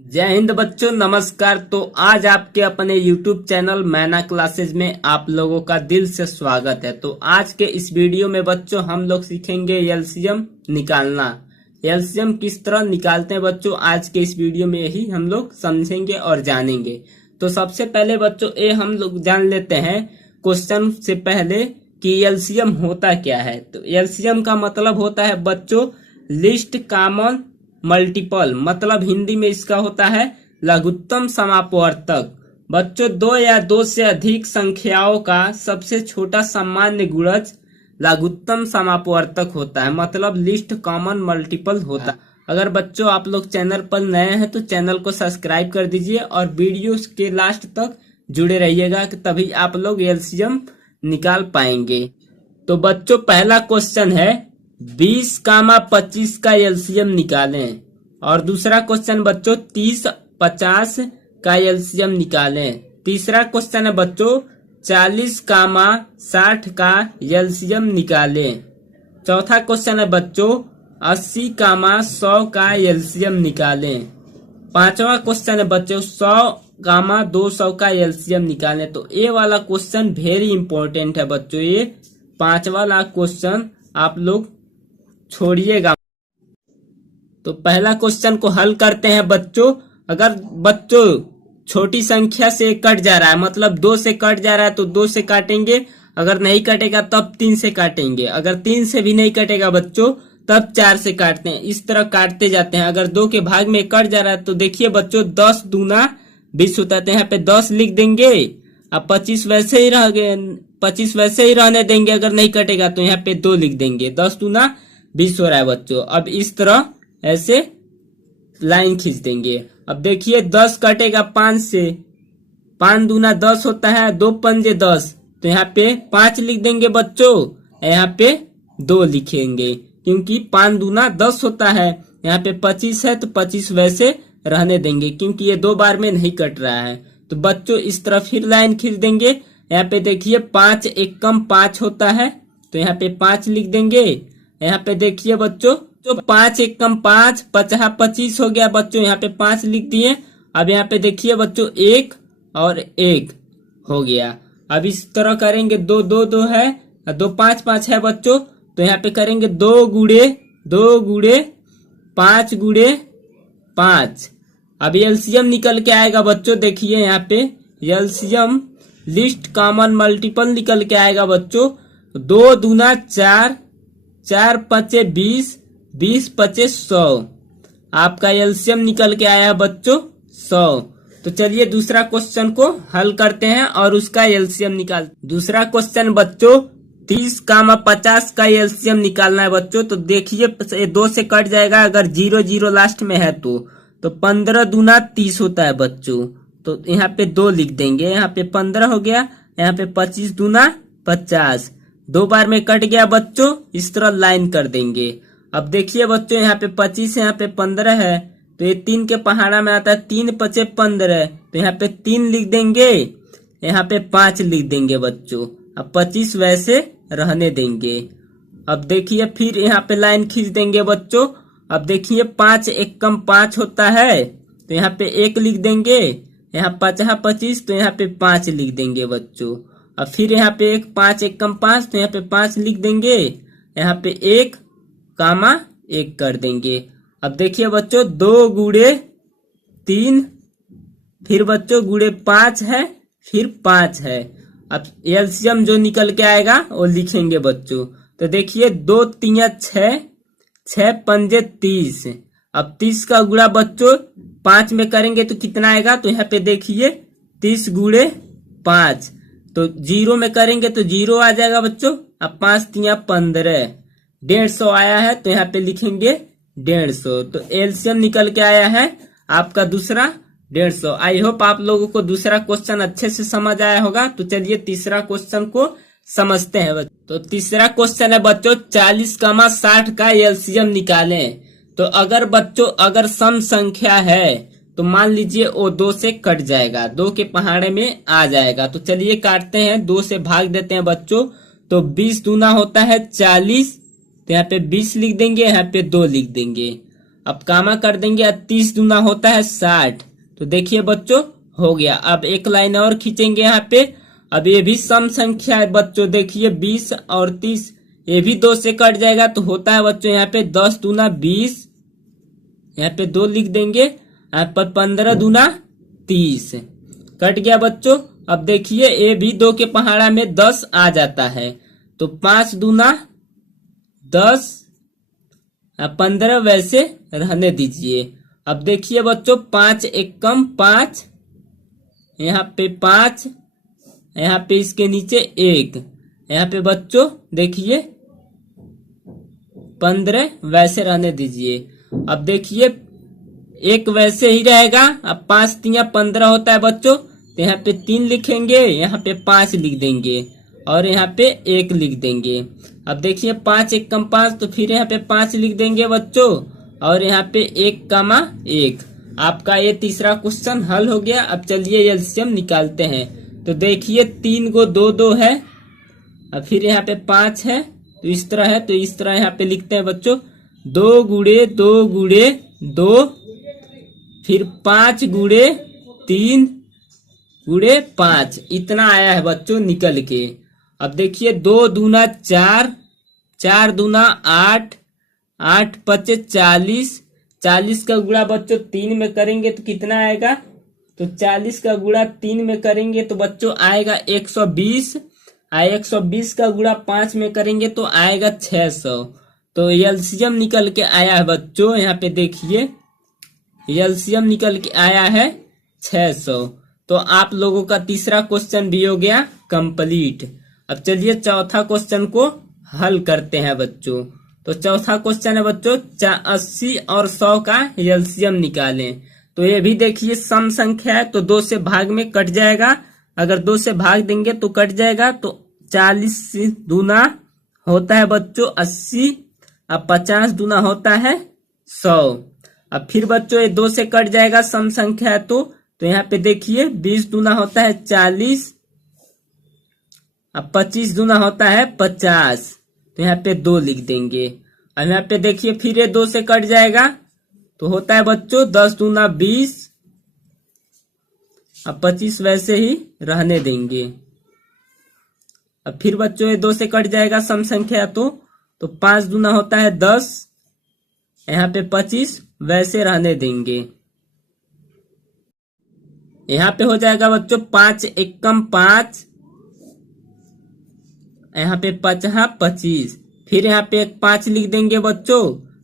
जय हिंद बच्चों, नमस्कार। तो आज आपके अपने YouTube चैनल मैना क्लासेज में आप लोगों का दिल से स्वागत है। तो आज के इस वीडियो में बच्चों हम लोग सीखेंगे एलसीएम निकालना। एलसीएम किस तरह निकालते हैं बच्चों, आज के इस वीडियो में यही हम लोग समझेंगे और जानेंगे। तो सबसे पहले बच्चों ये हम लोग जान लेते हैं क्वेश्चन से पहले कि एलसीएम होता क्या है। तो एलसीएम का मतलब होता है बच्चों लिस्ट कॉमन मल्टीपल, मतलब हिंदी में इसका होता है लघुत्तम समापवर्तक। बच्चों दो या दो से अधिक संख्याओं का सबसे छोटा सामान्य गुणज लघुत्तम समापवर्तक होता है, मतलब लिस्ट कॉमन मल्टीपल होता है। अगर बच्चों आप लोग चैनल पर नए हैं तो चैनल को सब्सक्राइब कर दीजिए और वीडियो के लास्ट तक जुड़े रहिएगा, कि तभी आप लोग एलसीएम निकाल पाएंगे। तो बच्चों पहला क्वेश्चन है 20, 25 का एलसीएम निकालें। और दूसरा क्वेश्चन बच्चों 30, 50 का एलसीएम निकालें। तीसरा क्वेश्चन है बच्चों 40, 60 का एलसीएम निकालें। चौथा क्वेश्चन है बच्चों 80, 100 का एलसीएम निकालें। पांचवा क्वेश्चन है बच्चों 100, 200 का एलसीएम निकालें। तो ये वाला क्वेश्चन वेरी इंपॉर्टेंट है बच्चों, ये पांचवा वाला क्वेश्चन आप लोग छोड़िएगा। तो पहला क्वेश्चन को हल करते हैं बच्चों। अगर बच्चों छोटी संख्या से कट जा रहा है, मतलब 2 से कट जा रहा है तो 2 से काटेंगे, अगर नहीं कटेगा तब 3 से काटेंगे, अगर 3 से भी नहीं कटेगा बच्चों तब 4 से काटते हैं। इस तरह काटते जाते हैं। अगर 2 के भाग में कट जा रहा है तो देखिए बच्चों 10 दूना 20 होता है, तो यहाँ पे 10 लिख देंगे। अब 25 वैसे ही रह गए, 25 वैसे ही रहने देंगे। अगर नहीं कटेगा तो यहाँ पे 2 लिख देंगे। 10 दूना 20 हो रहा है बच्चों। अब इस तरह ऐसे लाइन खींच देंगे। अब देखिए 10 कटेगा 5 से, 5 दूना 10 होता है, 2 पंजे 10, तो यहाँ पे 5 लिख देंगे बच्चों, यहाँ पे 2 लिखेंगे क्योंकि 5 दूना 10 होता है। यहाँ पे 25 है तो 25 वैसे रहने देंगे क्योंकि ये 2 बार में नहीं कट रहा है। तो बच्चों इस तरह फिर लाइन खींच देंगे। यहाँ पे देखिए 5 एकम 5 होता है, तो यहाँ पे 5 लिख देंगे। यहाँ पे देखिए बच्चों तो 5 एकम 5, 50 25 हो गया बच्चों, यहाँ पे 5 लिख दिए। अब यहाँ पे देखिए बच्चों 1 और 1 हो गया। अब इस तरह करेंगे 2 2 2 है, 2 5 5 है बच्चों, तो यहाँ पे करेंगे 2 गुड़े 5 गुड़े 5। अब एलसीएम निकल के आएगा बच्चों, देखिए यहाँ पे एलसीएम लिस्ट कॉमन मल्टीपल निकल के आएगा बच्चों। 2 दूना 4, 4 पचे 20, 20 पचे 100। आपका एलसीएम निकल के आया बच्चों 100। तो चलिए दूसरा क्वेश्चन को हल करते हैं और उसका एलसीएम निकाल। दूसरा क्वेश्चन बच्चों 30, 50 का एलसीएम निकालना है बच्चों। तो देखिए 2 से कट जाएगा अगर 0 0 लास्ट में है तो 15 दूना 30 होता है बच्चों, तो यहाँ पे 2 लिख देंगे। यहाँ पे 15 हो गया, यहाँ पे 25 दूना 50, 2 बार में कट गया बच्चों, इस तरह लाइन कर देंगे। अब देखिए बच्चों यहाँ पे 25 है, यहाँ पे 15 है, तो ये 3 के पहाड़ा में आता है, 3 पचे 15, तो यहाँ पे 3 लिख देंगे, यहाँ पे 5 लिख देंगे बच्चों। अब 25 वैसे रहने देंगे। अब देखिए फिर यहाँ पे लाइन खींच देंगे बच्चों। अब देखिए 5 एकम 5 होता है, तो यहाँ पे 1 लिख देंगे। यहाँ 50 25, तो यहाँ पे 5 लिख देंगे बच्चों। अब फिर यहाँ पे 5 एकम 5, तो यहाँ पे 5 लिख देंगे। यहाँ पे 1, 1 कर देंगे। अब देखिए बच्चों 2 गुड़े 3, फिर बच्चों गुड़े 5 है, फिर 5 है। अब एलसीएम जो निकल के आएगा वो लिखेंगे बच्चों। तो देखिए 2 3 6, 6 पंजे 30। अब 30 का गुणा बच्चों 5 में करेंगे तो कितना आएगा, तो यहाँ पे देखिए 30 गुड़े 5, तो 0 में करेंगे तो 0 आ जाएगा बच्चों। अब 5 3 15, 150 आया है, तो यहाँ पे लिखेंगे 150। तो एलसीएम निकल के आया है आपका दूसरा 150। आई होप आप लोगों को दूसरा क्वेश्चन अच्छे से समझ आया होगा। तो चलिए तीसरा क्वेश्चन को समझते हैं बच्चों। तो तीसरा क्वेश्चन है बच्चों 40, 60 का एलसीएम निकालें। तो अगर बच्चों अगर सम संख्या है तो मान लीजिए वो 2 से कट जाएगा, 2 के पहाड़े में आ जाएगा। तो चलिए काटते हैं, 2 से भाग देते हैं बच्चों। तो 20 दूना होता है 40, तो यहाँ पे 20 लिख देंगे, यहाँ पे 2 लिख देंगे। अब कामा कर देंगे, 30 दूना होता है 60। तो देखिए बच्चों हो गया। अब एक लाइन और खींचेंगे यहाँ पे। अब ये भी सम संख्या है बच्चों, देखिए 20 और 30, ये भी 2 से कट जाएगा तो होता है बच्चों यहाँ पे 10 दूना 20, यहाँ पे 2 लिख देंगे, यहाँ पर 15 दूना 30, कट गया बच्चों। अब देखिए ये भी 2 के पहाड़ा में 10 आ जाता है, तो 5 दूना 10, 15 वैसे रहने दीजिए। अब देखिए बच्चों 5 एक कम 5, यहाँ पे 5, यहाँ पे इसके नीचे 1, यहाँ पे बच्चों देखिए 15 वैसे रहने दीजिए। अब देखिए 1 वैसे ही रहेगा। अब 5 तिया 15 होता है बच्चों, तो यहाँ पे 3 लिखेंगे, यहाँ पे 5 लिख देंगे और यहाँ पे 1 लिख देंगे। अब देखिए 5 एक कम 5, तो फिर यहाँ पे 5 लिख देंगे बच्चों और यहाँ पे 1, 1। आपका ये तीसरा क्वेश्चन हल हो गया। अब चलिए एलसीएम निकालते हैं। तो देखिए 3 को 2 2 है, अब फिर यहाँ पे 5 है, तो इस तरह है, तो इस तरह यहाँ पे लिखते हैं बच्चों 2 गुड़े 2 गुड़े 2, फिर 5 गुड़े 3 गुड़े 5, इतना आया है बच्चों निकल के। अब देखिए 2 दूना 4, 4 दूना 8, 8 पचे 40, 40 का गुणा बच्चों 3 में करेंगे तो कितना आएगा, तो 40 का गुणा 3 में करेंगे तो बच्चों आएगा 120, 120 का गुणा 5 में करेंगे तो आएगा 600। तो एलसीएम निकल के आया है बच्चों, यहाँ पे देखिए एलसीएम निकल के आया है 600। तो आप लोगों का तीसरा क्वेश्चन भी हो गया कंप्लीट। अब चलिए चौथा क्वेश्चन को हल करते हैं बच्चों। तो चौथा क्वेश्चन है बच्चों 80 और 100 का एलसीएम निकालें। तो ये भी देखिए सम संख्या है, तो 2 से भाग में कट जाएगा, अगर 2 से भाग देंगे तो कट जाएगा। तो 40 दूना होता है बच्चों 80, अब 50 दूना होता है 100। अब फिर बच्चों ये 2 से कट जाएगा, सम संख्या है तो यहाँ पे देखिए 20 दूना होता है 40, अब 25 दूना होता है 50, तो यहाँ पे 2 लिख देंगे। अब यहाँ पे देखिए फिर ये 2 से कट जाएगा तो होता है बच्चों 10 दूना 20, अब 25 वैसे ही रहने देंगे। अब फिर बच्चों ये 2 से कट जाएगा सम संख्या तो 5 दूना होता है 10, यहाँ पे 25 वैसे रहने देंगे। यहाँ पे हो जाएगा बच्चों 5 एक कम 5, यहाँ पे 5 25, फिर यहाँ पे 5 लिख देंगे बच्चों,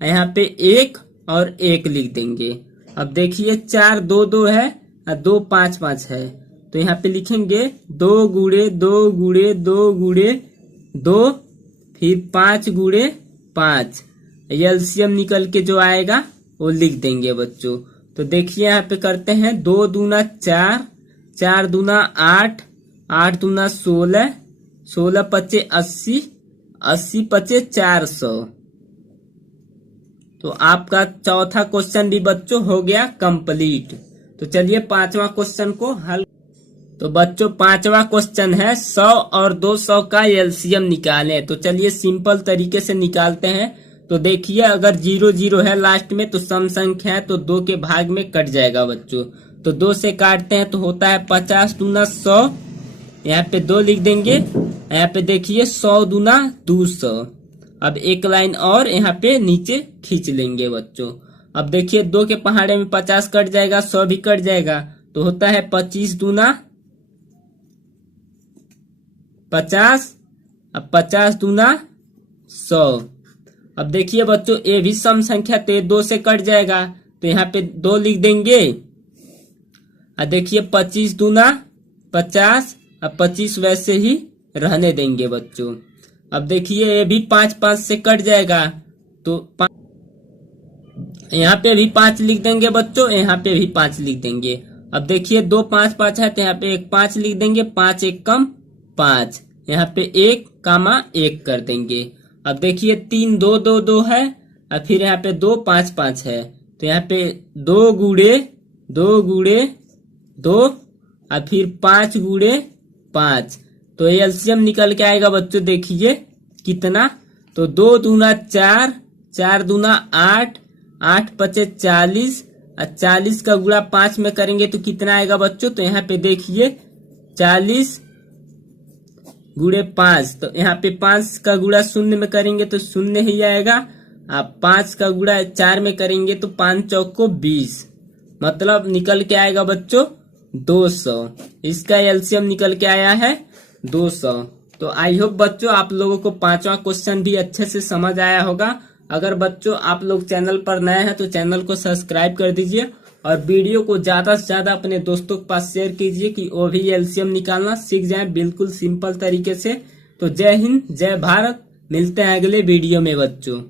यहाँ पे 1 और 1 लिख देंगे। अब देखिए 4 2 2 है और 2 5 5 है, तो यहाँ पे लिखेंगे 2 गुड़े 2 गुड़े 2 गुड़े 2, फिर 5 गुड़े 5, एलसीएम निकल के जो आएगा वो लिख देंगे बच्चों। तो देखिए यहाँ पे करते हैं 2 दूना 4, 4 दूना 8, 8 दूना 16, 16 पचे 80, 80 पचे 400। तो आपका चौथा क्वेश्चन भी बच्चों हो गया कंप्लीट। तो चलिए पांचवा क्वेश्चन को हल। तो बच्चों पांचवा क्वेश्चन है 100 और 200 का एलसीएम निकालें। तो चलिए सिंपल तरीके से निकालते हैं। तो देखिए अगर 0 0 है लास्ट में तो सम संख्या है, तो 2 के भाग में कट जाएगा बच्चों। तो 2 से काटते हैं तो होता है 50 दूना 100, यहाँ पे 2 लिख देंगे, यहाँ पे देखिए 100 दूना 200। अब एक लाइन और यहाँ पे नीचे खींच लेंगे बच्चों। अब देखिए 2 के पहाड़े में 50 कट जाएगा, 100 भी कट जाएगा, तो होता है 25 दूना 50, अब 50 दूना 100। अब देखिए बच्चों ये भी सम संख्या, तो 2 से कट जाएगा, तो यहाँ पे 2 लिख देंगे। अब देखिए 25 दूना 50, अब 25 वैसे ही रहने देंगे बच्चों। अब देखिए ये भी 5 5 से कट जाएगा, तो यहाँ पे भी 5 लिख देंगे बच्चों, यहाँ पे भी 5 लिख देंगे। अब देखिए 2 5 5 है, तो यहाँ पे एक 5 लिख देंगे, 5 एक कम 5, यहाँ पे 1 कामा 1 कर देंगे। अब देखिए 3 2 2 2 है, और फिर यहाँ पे 2 5 5 है, तो यहाँ पे 2 गुड़े 2 गुड़े 2, और फिर 5 गुड़े 5। तो एलसीएम निकल के आएगा बच्चों, देखिए कितना, तो 2 दूना 4, 4 दूना 8, 8 पचे 40 और 40 का गुणा 5 में करेंगे तो कितना आएगा बच्चों? तो यहाँ पे देखिए 40 गुणे 5, तो यहाँ पे 5 का गुणा 0 में करेंगे तो 0 ही आएगा। आप 5 का गुणा 4 में करेंगे तो 5 चौक को 20, मतलब निकल के आएगा बच्चों 200। इसका एलसीएम निकल के आया है 200। तो आई होप बच्चों आप लोगों को पांचवा क्वेश्चन भी अच्छे से समझ आया होगा। अगर बच्चों आप लोग चैनल पर नए हैं तो चैनल को सब्सक्राइब कर दीजिए और वीडियो को ज्यादा से ज्यादा अपने दोस्तों के पास शेयर कीजिए कि वो भी एलसीएम निकालना सीख जाए बिल्कुल सिंपल तरीके से। तो जय हिंद, जय भारत, मिलते हैं अगले वीडियो में बच्चों।